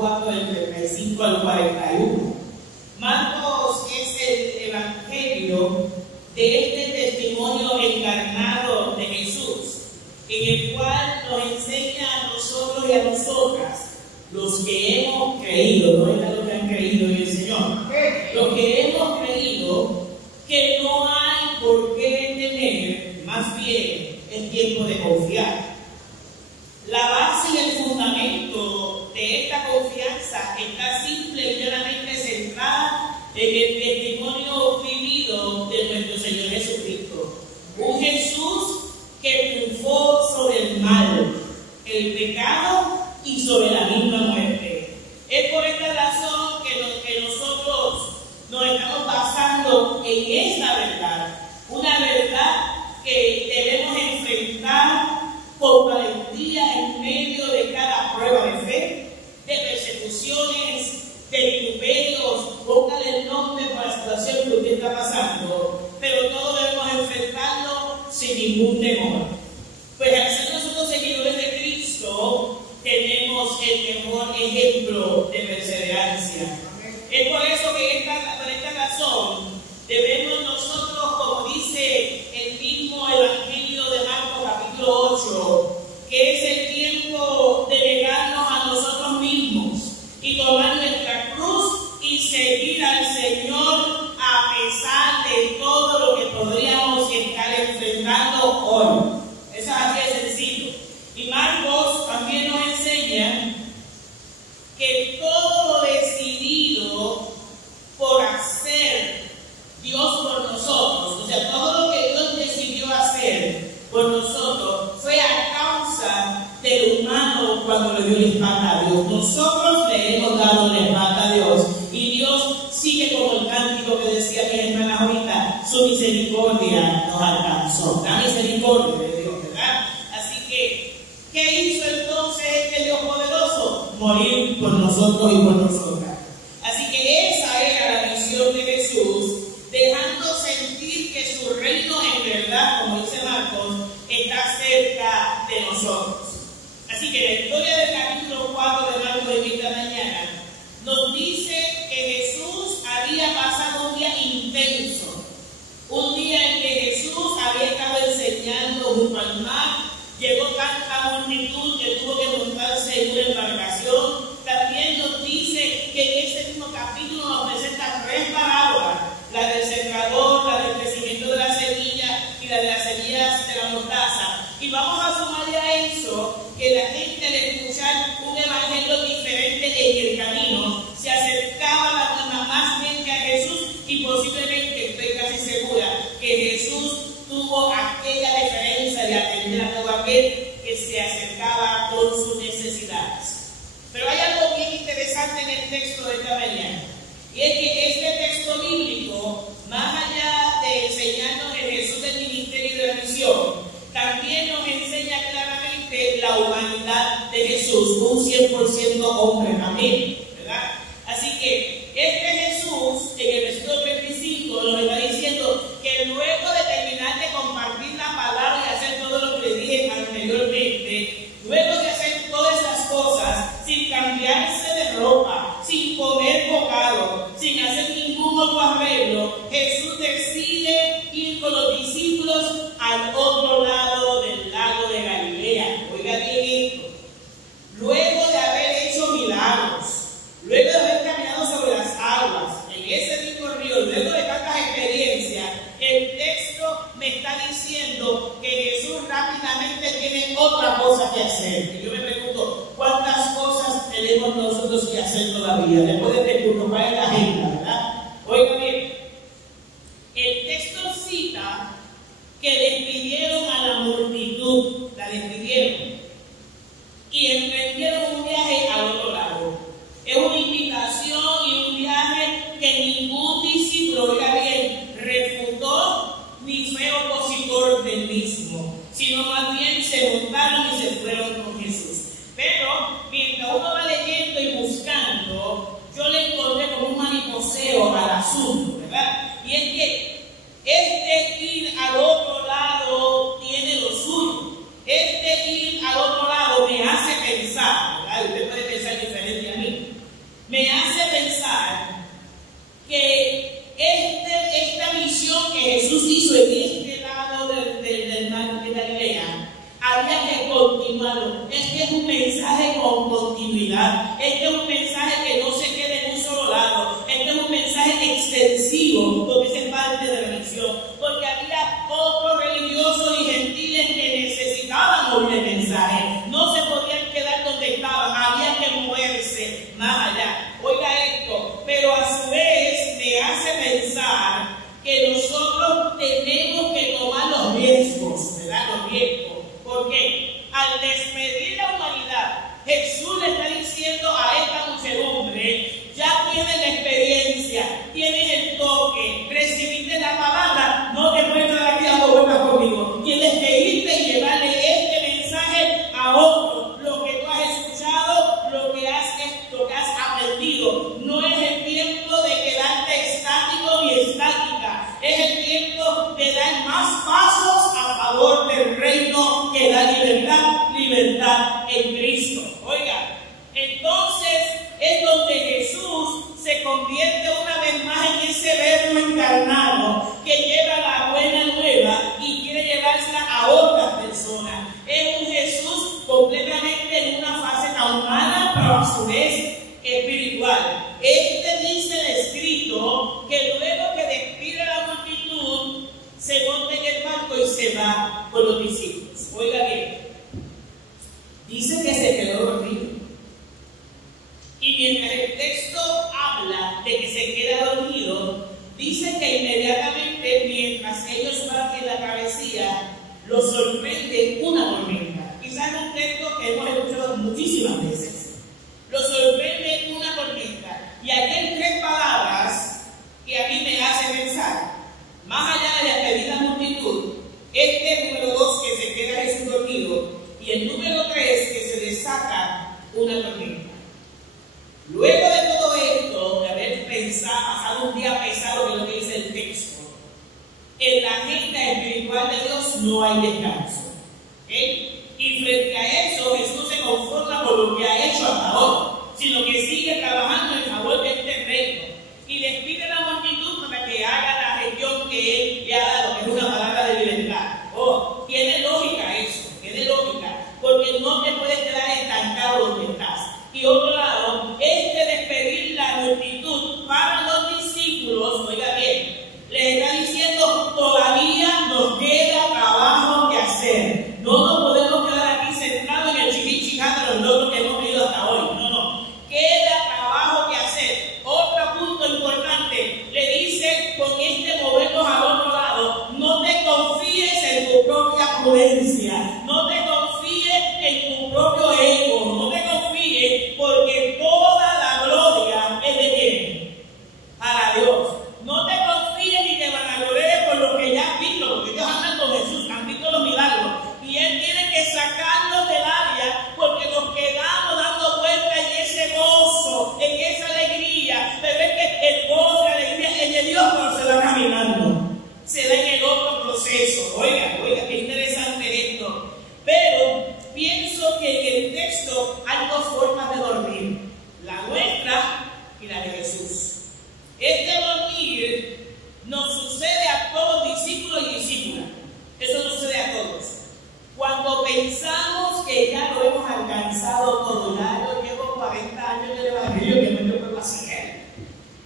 4, del 35 al 41. Marcos es el evangelio de este testimonio encarnado de Jesús, en el cual nos enseña a nosotros y a nosotras, los que hemos creído, no es los que han creído en el Señor, los que hemos creído, que no hay por qué temer, más bien es tiempo de confiar. La base y el fundamento de esta confianza está simple y llanamente centrada en el testimonio vivido de nuestro Señor Jesucristo. Un Jesús que triunfó sobre el mal, el pecado y sobre la misma muerte. Es por esta razón que nosotros nos estamos basando en esta verdad, una verdad que debemos enfrentar con valentía en medio de cada prueba de fe, de persecuciones, de vituperios. Póngale el nombre para la situación que usted está pasando, pero todos debemos enfrentarlo sin ningún temor. Pues al ser nosotros seguidores de Cristo, tenemos el mejor ejemplo de perseverancia. Es por eso que por esta razón debemos nosotros, como dice el mismo Evangelio de Marcos capítulo 8, que es el tiempo de negarnos a nosotros mismos y tomar nuestra cruz y seguir al Señor a pesar de todo lo que podríamos estar enfrentando hoy. Eso es así de sencillo. Y Marcos también nos enseña que todo lo decidido por hacer Dios por nosotros, o sea, todo lo que Dios decidió hacer por nosotros, fue a causa del humano cuando le dio la espalda a Dios. Nosotros le hemos dado la espalda a Dios y Dios sigue como el cántico que decía mi hermana ahorita, su misericordia nos alcanzó. La misericordia de Dios, ¿verdad? Así que, ¿qué hizo entonces este Dios poderoso? Morir por nosotros y por nosotras. Así que esa era la misión de Jesús, dejando sentir que su reino en verdad, como dice Marcos, está cerca de nosotros. Así que la historia del capítulo 4 de Marcos de esta mañana nos dice que Jesús había pasado un día intenso, un día en que Jesús había estado enseñando junto al mar. Llegó tanta multitud que tuvo que montarse en una embarcación. También nos dice que en este mismo capítulo nos presenta 3 parábolas: la del sembrador, la del crecimiento de la semilla y la de las semillas de la mostaza. Y vamos a sumarle a eso que la gente, al escuchar un evangelio diferente en el camino, se acercaba más mente a Jesús, y posiblemente, estoy casi segura, que Jesús tuvo aquella deferencia de atender a todo aquel que se acercaba con sus necesidades. Pero hay algo bien interesante en el texto de esta mañana, y es que este texto bíblico, más allá de enseñarnos el Jesús del ministerio y de la misión, también nos enseña claramente la humanidad de Jesús, un 100% hombre también, ¿verdad? Así que este Jesús, en el versículo 25, nos está diciendo que luego de terminar de compartir la palabra y hacer todo lo que le dije anteriormente, luego de hacer todas esas cosas, sin cambiarse de ropa, sin comer bocado, sin hacer ningún otro arreglo, Jesús decide ir con los discípulos al otro lado del lago de Galilea. Oiga bien esto. Luego de haber hecho milagros, luego de haber caminado sobre las aguas, en ese mismo río, luego de tantas experiencias, el texto me está diciendo que Jesús rápidamente tiene otra cosa que hacer. Y yo me pregunto, ¿cuántas cosas tenemos nosotros que hacer todavía? Después de preocupar en la agenda, ¿verdad? Oiga bien, el texto cita que despidieron a la multitud, la despidieron, y emprendieron un viaje al otro lado. Es una invitación y un viaje que ningún discípulo, oiga bien, refutó ni fue opositor del mismo, sino más bien se montaron y se fueron con Jesús. Pero mientras uno va leyendo y buscando, yo le encontré como un mariposeo Este es un mensaje que no se queda en un solo lado. Este es un mensaje extensivo, porque es parte de la misión. Porque había otros religiosos y gentiles que necesitaban oír el mensaje. No se podían quedar donde estaban, había que moverse más allá. Oiga esto, pero a su vez me hace pensar que nosotros tenemos que tomar los riesgos, ¿verdad? Los riesgos. Porque al despedir la humanidad, Jesús le está diciendo a esta muchedumbre: ya tienes la experiencia, tienes el toque, recibiste la palabra, no te puedes quedar aquí dando vueltas conmigo. Tienes que irte y llevarle este mensaje a otros. Lo que tú has escuchado, lo que has aprendido. No es el tiempo de quedarte estático ni estática. Es el tiempo de dar más pasos a favor del reino que da libertad en Cristo. Oiga, entonces es donde Jesús se convierte una vez más en ese verbo encarnado que lleva la buena nueva y quiere llevársela a otras personas. Es un Jesús completamente en una faceta humana, pero a su vez espiritual. Dice el escrito que luego que despide a la multitud, se monta en el barco y se va con los discípulos. Oiga bien, dice que se quedó dormido. Y mientras el texto habla de que se queda dormido, dice que inmediatamente, mientras ellos van en la travesía, los sorprende una tormenta. Quizás es un texto que hemos escuchado muchísimas veces. Los sorprende una tormenta. Y aquí hay tres palabras que a mí me hacen pensar. Más allá de la pedida multitud, número 2, que se queda Jesús dormido, y el número 3, que se desata una tormenta. Luego de todo esto, de haber pasado un día pesado, que es lo que dice el texto, en la agenda espiritual de Dios no hay descanso. ¿Okay? Y frente a eso, Jesús se conforma con lo que ha hecho hasta ahora, sino que sigue trabajando en favor de este reino. Y les pide a la multitud para que haga la gestión que Él le ha dado, que es una palabra de libertad. Oh, tiene lógica eso, tiene lógica, porque no te puedes quedar estancado donde estás. Y otro lado, despedir la multitud para los discípulos, oiga bien, les está diciendo: todavía nos queda trabajo que hacer. No nos podemos quedar aquí sentados en el chichichijá de los logros que hemos tenido hasta hoy. No. Queda trabajo que hacer. Otro punto importante, le dice con movernos al otro lado: no te confíes en tu propia prudencia, no te confíes en tu propio ego, no te confíes, porque toda la gloria es de quién? Para Dios. No te confíes ni te vanaglories por lo que ya has visto, porque ellos andan con Jesús, han visto los milagros, y Él tiene que sacarnos del área, porque nos quedamos dando vueltas en ese gozo, en esa alegría. Pero es que el gozo, la alegría es de Dios, pero se va caminando, se da en el otro proceso. Oiga, qué interesante esto. Pero pienso que en el texto hay dos formas de dormir: la nuestra y la de Jesús. Este dormir nos sucede a todos, discípulos y discípulas. Eso nos sucede a todos. Cuando pensamos que ya lo hemos alcanzado todo, ya yo llevo 40 años en el Evangelio, que no yo puedo hacer,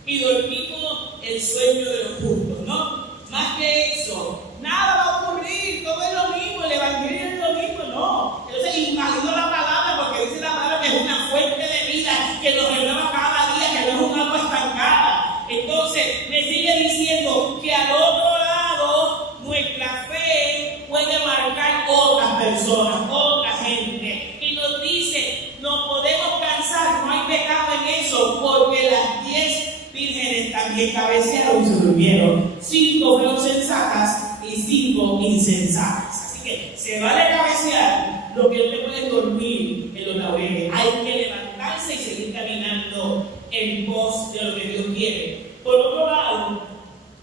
y dormimos el sueño de los justos, ¿no? Más que eso, nada va a ocurrir, todo es lo mismo, el Evangelio es lo mismo, no. Entonces invadió la palabra, porque dice la palabra que es una fuente de vida, que nos renueva cada día, que no es un agua estancada. Entonces me sigue diciendo que al otro lado nuestra fe puede marcar otras personas, otra gente, y nos dice: nos podemos cansar, no hay pecado en eso, porque las 10 vírgenes también cabecearon y se durmieron. 5 fueron sensatas y 5 insensatas. Así que se vale cabecear, lo que no te puedes dormir en los laureles. Hay que levantarse y seguir caminando en pos de lo que Dios quiere. Por otro lado,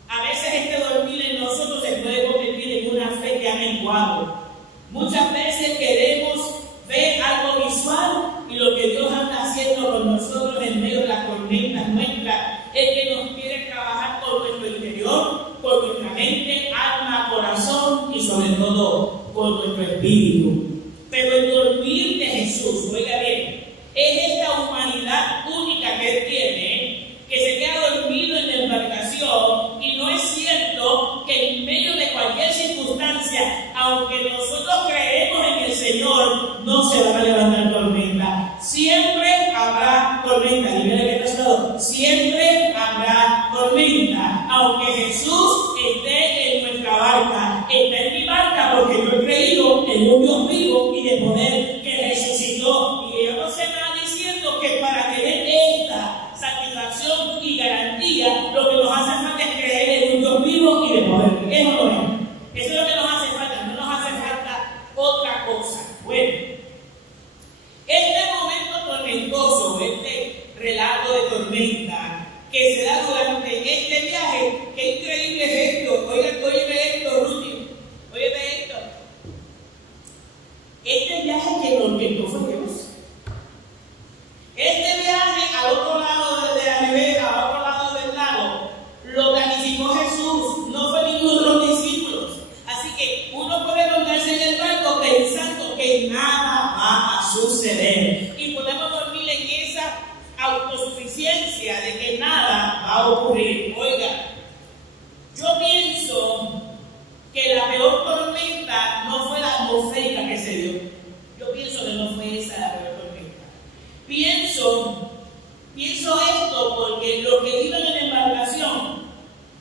a veces este dormir en nosotros se puede convertir en una fe que ha menguado. Muchas veces queremos ver algo visual, y lo que Dios anda haciendo con nosotros en medio de las tormentas nuestras es que nos quiere trabajar con nuestro interior, con nuestra mente, alma, corazón y sobre todo con nuestro espíritu. Pero el dormir de Jesús, oiga bien, es esta humanidad tormenta, siempre habrá tormenta. Aunque Jesús esté en nuestra barca, está en mi barca porque yo he creído en un Dios vivo y de poder que resucitó. Y ella no se va diciendo que para tener esta satisfacción y garantía, lo que nos hace falta es creer en un Dios vivo y de poder. Eso no es. Eso es lo que nos hace falta, no nos hace falta otra cosa. Bueno, este momento tormentoso, este relato de tormenta que se da durante este viaje, qué increíble es esto. Óyeme esto, Rudy, óyeme esto. Este viaje que lo orquestó fue Dios. Este viaje al otro lado de la ribera, al otro lado del lago, lo planificó Jesús, no fue ninguno de los discípulos. Así que uno puede montarse en el barco pensando que nada va a suceder. Y podemos dormir en esa autosuficiencia de que nada va a ocurrir. Oiga, yo pienso que la peor tormenta no fue la atmosférica que se dio. Yo pienso que no fue esa la peor tormenta. Pienso esto porque los que iban en la embarcación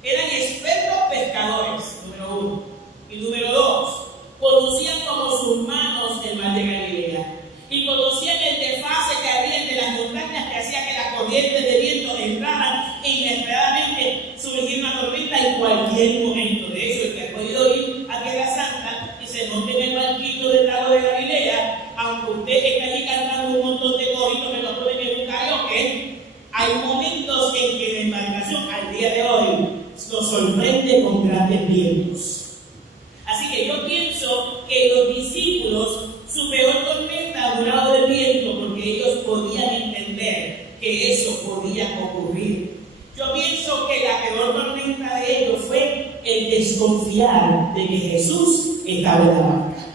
eran expertos pescadores, número uno. Y número dos, conocían como sus manos el mar de Galilea. Y conocían el desfase que había entre las montañas que hacía que las corrientes de viento entraran e inesperadamente surgir una tormenta en cualquier momento. De hecho, el que ha podido ir a Tierra Santa y se monte en el barquito del lago de Galilea, aunque usted esté allí cantando un montón de coritos que lo ponen en un karaoke, hay momentos en que la embarcación al día de hoy nos sorprende con grandes vientos. Así que yo pienso que los discípulos, su peor tormenta ha durado del viento porque ellos podían entender que eso podía ocurrir. Yo pienso que la peor tormenta de ellos fue el desconfiar de que Jesús estaba en la barca.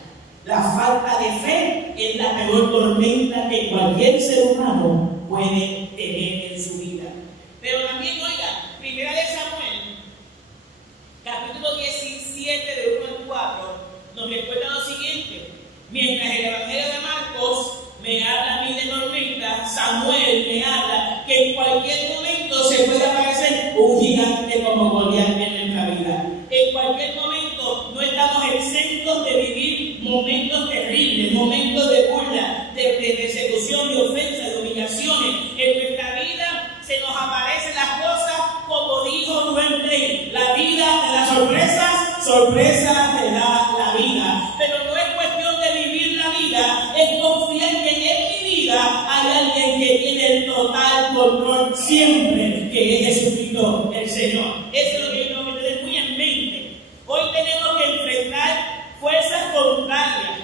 La falta de fe es la peor tormenta que cualquier ser humano puede tener en su vida. Pero también, oiga, Primera de Samuel, capítulo 17, de 1 al 4, nos recuerda lo siguiente. Mientras el Evangelio de Marcos me habla a mí de tormenta, Samuel me habla que en cualquier momento se puede aparecer un gigante como Goliat en nuestra vida. En cualquier momento no estamos exentos de vivir momentos terribles, momentos de burla, de persecución, de ofensa, de humillaciones. En nuestra vida se nos aparecen las cosas como dijo Rubén Rey: la vida de las sorpresas, sorpresas te da la vida. Pero no es cuestión de vivir la vida, es confiar que en mi vida hay alguien que tiene el total control siempre, que es Jesucristo el Señor. Eso es lo que yo tengo que tener muy en mente. Hoy tenemos que enfrentar fuerzas contrarias,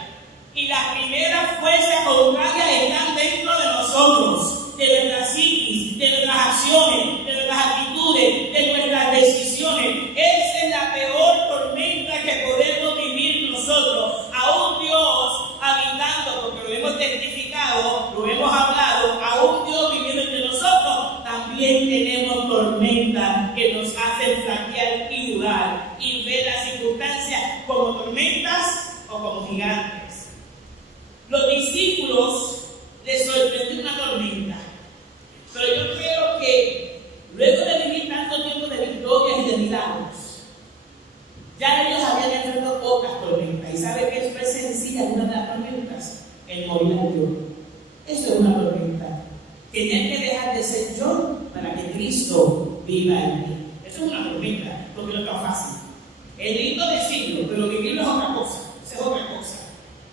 y las primeras fuerzas contrarias están dentro de nosotros, de nuestras psiquis, de nuestras acciones, de nuestras actitudes, de nuestras decisiones. Esa es la peor tormenta que podemos vivir nosotros. Aún Dios habitando, porque lo hemos testificado, lo hemos hablado, aún Dios viviendo entre nosotros, también tenemos tormentas que nos hacen flaquear y dudar y ver las circunstancias como tormentas o como gigantes. Los discípulos les sorprendió una tormenta, pero yo creo que luego de vivir tanto tiempo de victorias y de milagros, ya ellos habían enfrentado pocas tormentas. ¿Y sabe qué es sencilla una de las tormentas? El morir a Dios. Eso es una tormenta. Tenían que dejar de ser yo para que Cristo viva en mí. Eso es una tormenta, porque no es tan fácil. Es lindo decirlo, pero vivirlo es otra cosa. Esa es otra cosa.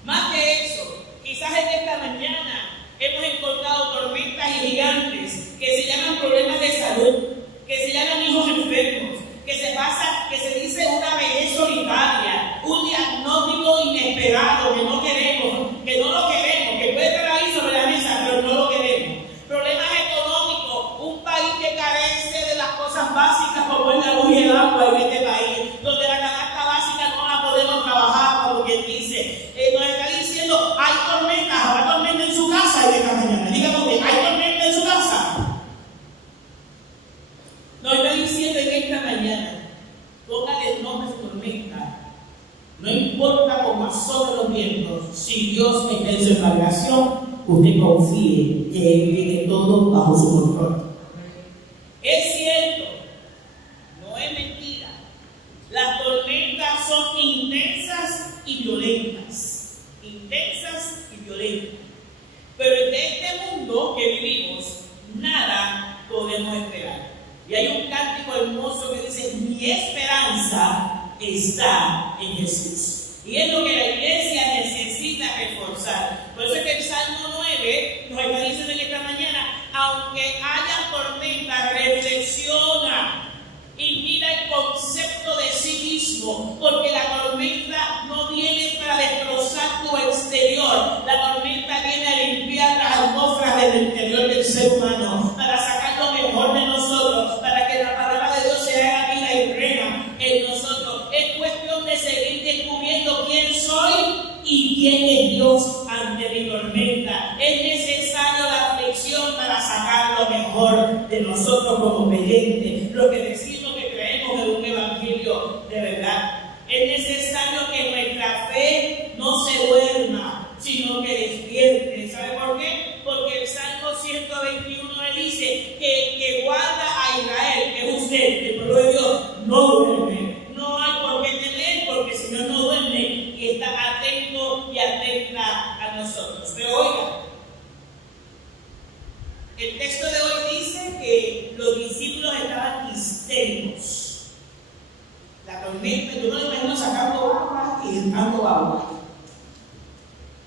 Más que eso, quizás en esta mañana hemos encontrado tormentas y gigantes que se llaman problemas de salud, que se llaman hijos enfermos, que se dice una vejez solitaria, un diagnóstico inesperado que no queremos, que no lo queremos, que puede estar ahí sobre la mesa, pero no lo queremos. Problemas económicos, un país que carece de las cosas básicas como es la luz y el agua en este país, donde la canasta básica no la podemos trabajar, como quien dice. Nos está diciendo, hay tormentas, habrá tormenta en su casa en esta mañana. Dígame usted, ¿hay tormenta en su casa? Nos está diciendo en esta mañana, póngale nombre a su tormenta. No importa cómo azoten los vientos, si Dios está en su embarcación, usted confíe que Él tiene todo bajo su control. Es cierto, no es mentira. Las tormentas son intensas y violentas. Intensas y violentas. Pero en este mundo que vivimos, nada podemos esperar. Y hay un cántico hermoso que dice: mi esperanza está en Jesús. Y es lo que la iglesia necesita reforzar. Por eso es que el Salmo 9 nos está diciendo en esta mañana: aunque haya tormenta, reflexiona y mira el concepto de sí mismo, porque la tormenta no viene para destrozar tu exterior, la tormenta viene a limpiar las atmósferas del interior del ser humano, para sacar lo mejor de nosotros, para que la palabra de Dios se haga vida y reina en nosotros. Es cuestión de seguir descubriendo quién soy y quién es Dios ante mi tormenta. Es necesario la aflicción para sacar lo mejor de nosotros como creyentes, lo que decimos que creemos en un evangelio de verdad. Es necesario que nuestra fe no se duerma, sino que despierte. ¿Sabe por qué? Porque el Salmo 121 le dice que el que guarda a Israel, que es usted, el pueblo de Dios, no duerme. No hay por qué temer, porque el Señor no duerme y está atento y atenta a nosotros. Pero oiga, el texto de hoy dice que los discípulos estaban histéricos. La tormenta, yo no me imagino sacando agua y entrando agua.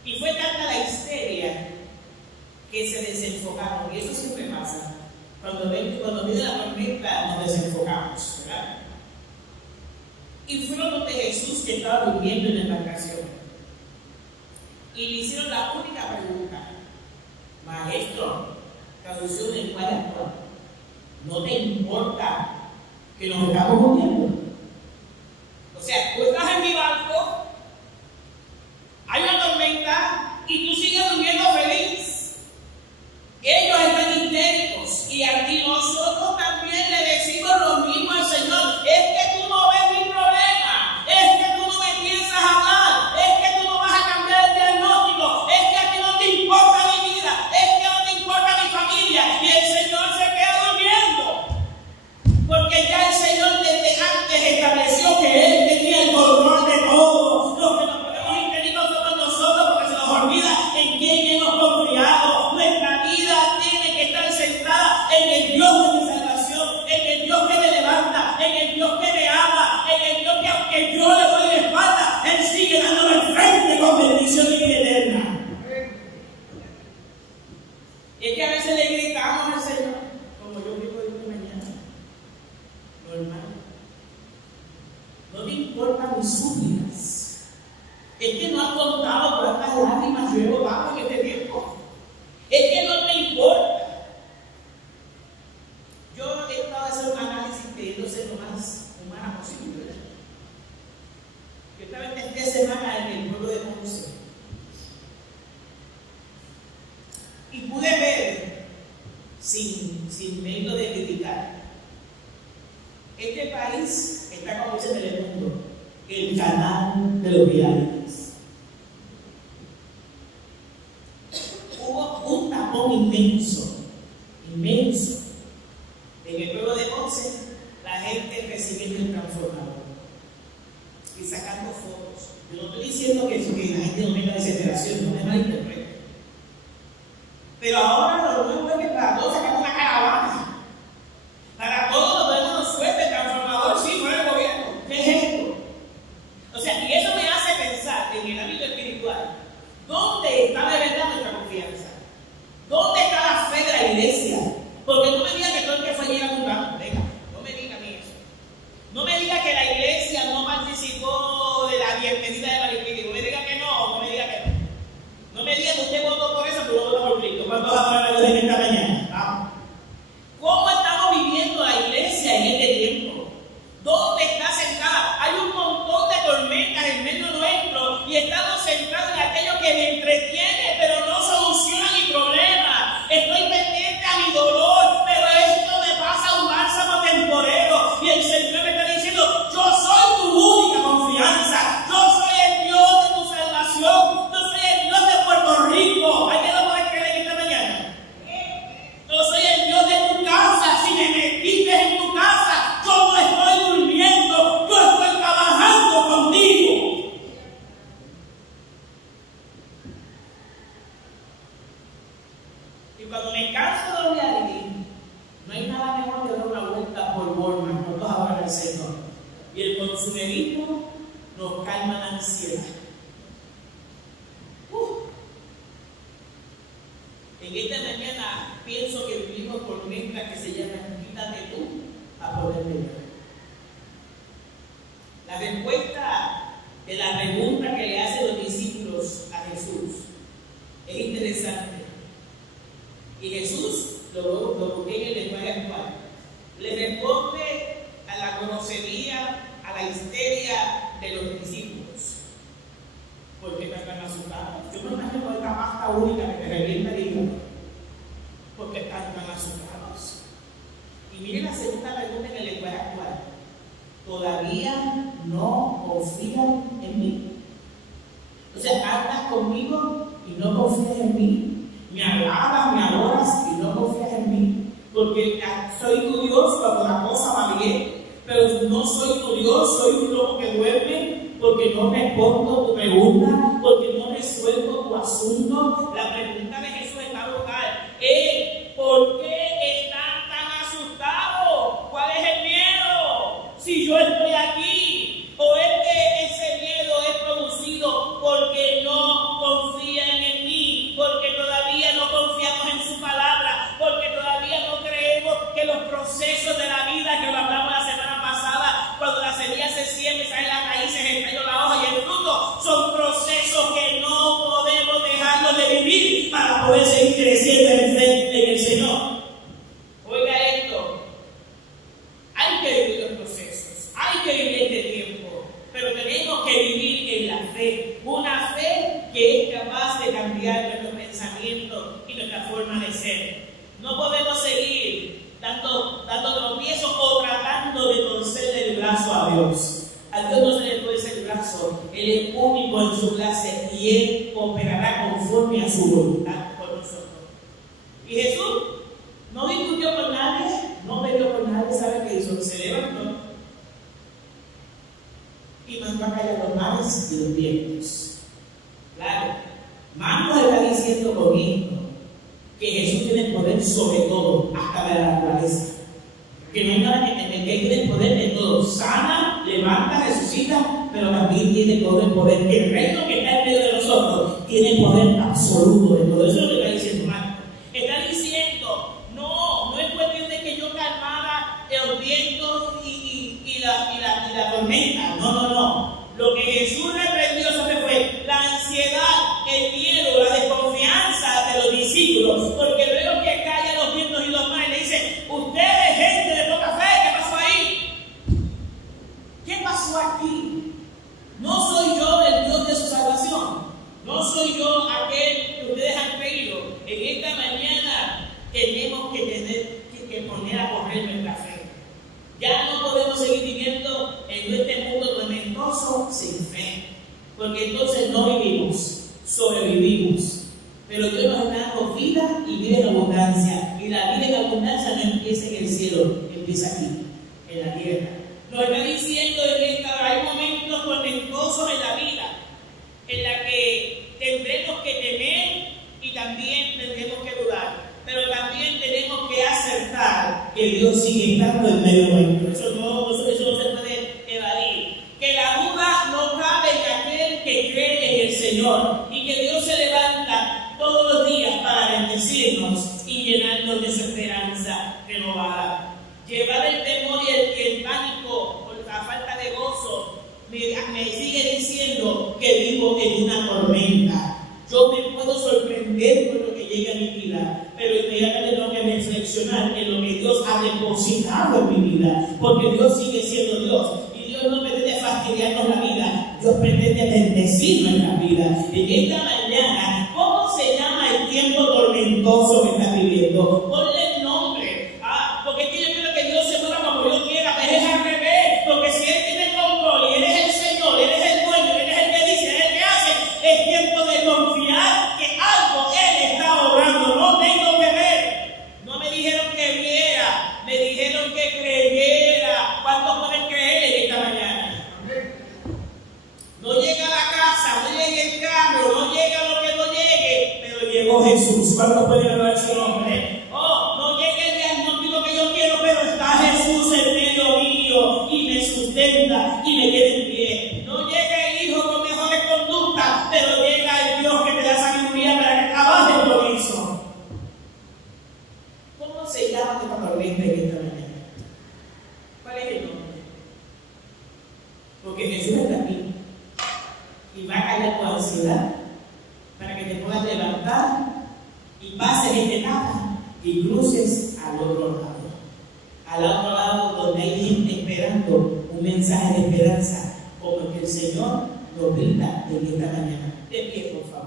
Y fue tanta la histeria que se desenfocaron. Y eso siempre pasa. Cuando viene la tormenta nos desenfocamos, ¿verdad? Y fueron donde Jesús, que estaba durmiendo en la embarcación, y le hicieron la única pregunta: Maestro, traducción en lenguaje actual, ¿no te importa que nos estamos hundiendo? O sea, tú estás en mi barco, hay una tormenta y tú sigues durmiendo feliz. Ellos están histéricos y aquí nosotros también le decimos lo mismo al Señor: es que tú no ves mi problema, es que tú no me piensas hablar, es que tú no vas a cambiar el diagnóstico, es que a ti no te importa mi vida, es que no te importa mi familia. Y el Señor se queda durmiendo, porque ya el Señor desde antes estableció que Él tenía el control de todo. Lo que nos ponemos histéricos somos nosotros, porque se nos olvida en quién hemos confiado. Nuestra vida tiene que estar sentada en el Dios de mi salvación, en el Dios que me levanta, en el Dios que me ama, en el Dios que aunque yo le doy la espalda, Él sigue dándome el frente con bendición y vida eterna. Y es que a veces le gritamos al Señor, como yo grito esta mañana: normal, no te importan mis súplicas. Es que no has contado cuántas lágrimas yo he botado en este tiempo. Es que no te importa. Yo he tratado de hacer un análisis queriendo ser lo más humana posible, ¿verdad? Yo estaba en 3 semanas en el pueblo de Ponce y pude ver, sin mérito de criticar, este país está, como dicen en el mundo, el canal de los realities. Hubo un tapón inmenso, inmenso, en el pueblo de Ponce, la gente recibiendo el transformador y sacando fotos. Yo no estoy diciendo que la gente no tenga desesperación, no me malinterprete. Pero ahora lo nuevo es que para todos sacamos una caravana. Para todos nos damos suerte, el transformador, sí, fuera el gobierno. ¿Qué es esto? O sea, y eso me hace pensar en el ámbito espiritual. ¿Dónde está de verdad nuestra confianza? ¿Dónde está la fe de la iglesia? Porque no me diga que todo el que fue llega a un banco. Venga, no me diga a mí eso. No me diga que la iglesia no participó de la bienvenida de la liquidez. No me diga que no, no me diga que no. No me Señor. Y el consumerismo nos calma la ansiedad. En esta mañana pienso que vivimos tormentas que se llaman quítate tú a poderme yo. La respuesta de la pregunta que le hacen los discípulos a Jesús es interesante. Y Jesús, lo busqué en el lenguaje actual, le responde a la grosería, a la histeria de los discípulos. Porque están asustados. Yo me imagino esta pasta única que te revienta el hígado. Porque están tan asustados. Y miren la segunda pregunta en el lenguaje actual. ¿Todavía no confían en mí? O sea, andas conmigo y no confías en mí. Me alabas, me adoras y no confías en mí. Porque soy tu Dios cuando la cosa va bien. Pero no soy tu Dios, soy un loco que duerme. Porque no respondo tu pregunta, porque no resuelvo tu asunto. La pregunta de Jesús está brutal. ¿Por qué están tan asustados? ¿Cuál es el miedo? Si yo estoy aquí, o es que ese miedo es producido porque no confían en mí, porque todavía no confiamos en su palabra, porque todavía no creemos que los procesos de la vida, que lo hablamos la semana pasada, cuando la semilla se siembra, salen las raíces, el tallo, la hoja y el fruto, son procesos que no podemos dejarlos de vivir para poder seguir creciendo en fe en el Señor. Oiga esto, hay que vivir los procesos, hay que vivir este tiempo, pero tenemos que vivir en la fe, una fe que es capaz de cambiar nuestros pensamientos y nuestra forma de ser. No podemos seguir dando tropiezos o tratando de torcerle el brazo a Dios. A Dios no se le torce el brazo, Él es único en su clase y Él operará conforme a su voluntad por nosotros. Y Jesús no discutió con nadie, no peleó con nadie, ¿sabe qué hizo? Se levantó y mandó a callar los mares y los vientos. Claro, Marcos está diciendo con esto que Jesús tiene poder sobre todo, hasta de la naturaleza. Que no hay nada que Él tiene poder de todo. Sana, levanta, resucita, pero también tiene todo el poder. Que el reino que está en medio de nosotros tiene poder absoluto de todo. Eso es lo que está diciendo Marcos. Está diciendo, no es cuestión de que yo calmara los vientos y la tormenta. No. Lo que Jesús reprendió fue la ansiedad, el miedo, la desconfianza de los discípulos, porque luego que callan los vientos y los mares, le dice, ustedes, gente de poca fe, ¿qué pasó ahí? ¿Qué pasó aquí? No soy yo el Dios de su salvación, no soy yo aquel que ustedes han creído. En esta mañana tenemos que poner a correr nuestra fe. Ya no podemos seguir viviendo en este mundo tormentoso sin fe, porque entonces no vivimos, sobrevivimos. Pero Dios nos está dando vida y vida en abundancia. Y la vida en abundancia no empieza en el cielo, empieza aquí, en la tierra. Nos está diciendo que hay momentos tormentosos en la vida, en la que tendremos que temer y también tendremos que dudar. Pero también tenemos que aceptar que Dios sigue estando en medio nuestro. Eso no se puede evadir. Que la duda no cabe en aquel que cree en el Señor y que Dios se levanta todos los días para bendecirnos y llenarnos de su esperanza renovada. Llevar el temor y el pánico por la falta de gozo me sigue diciendo que vivo en una tormenta. Yo me puedo sorprender por lo que llega a mi vida, pero inmediatamente tengo que reflexionar en lo que Dios ha depositado en mi vida, porque Dios sigue siendo Dios. Y Dios no pretende fastidiarnos la vida, Dios pretende bendecir nuestra vida. En esta mañana, ¿cómo se llama el tiempo tormentoso que estás viviendo? Ponle el nombre. Porque es que yo quiero que Dios se mueva como yo quiera, pero es al revés. Porque si Él tiene control y Él es el Señor, Él es el dueño, Él es el que dice, Él es el que hace, es tiempo de confiar que algo Él está obrando. No tengo que ver. No me dijeron que viera, me dijeron que creyera. ¿Cuántos pueden creer en esta mañana? No llega a la casa, no llega el carro, no llega lo que no llegue, pero llegó Jesús. ¿Cuántos pueden hablar su nombre? No llega el diagnóstico que yo quiero, pero está Jesús en medio mío y se llama esta tormenta en esta mañana? ¿Cuál es el nombre? Porque Jesús está aquí y va a callar tu ansiedad para que te puedas levantar y pases esta etapa y cruces al otro lado donde hay gente esperando un mensaje de esperanza como el que el Señor nos brinda en esta mañana. De pie, por favor.